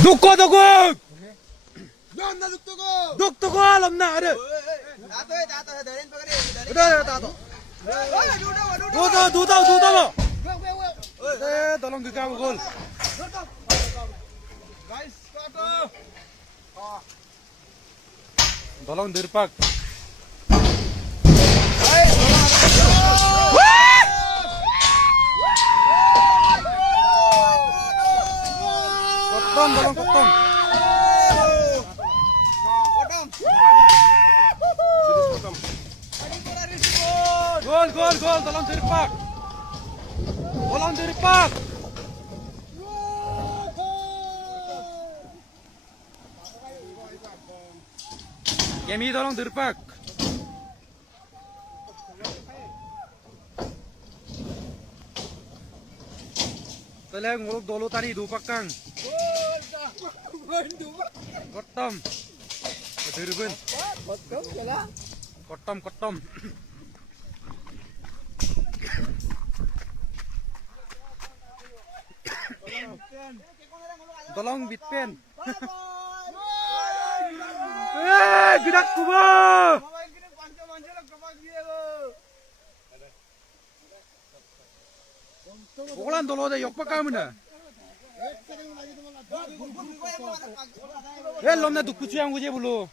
Duko duko. Jangan duk tuh. Duk tuko alam na ada. Tato, dalhin pa kali. Udah tato. Duta mo. Tolong ke kamu gol. Guys, tato. Tolong dirpak. Potong, tolong potong. Gol, tolong dirpak. Tolong dirpak. Kemi tolong dirpak. Telang ngolok dolo tani dupak kang. Kotom. Dirben. Kotom. Tolong bitpen. Gedak kuba. Bukan dolo deh yok pakam na. Lomna dukku yang gue bulu.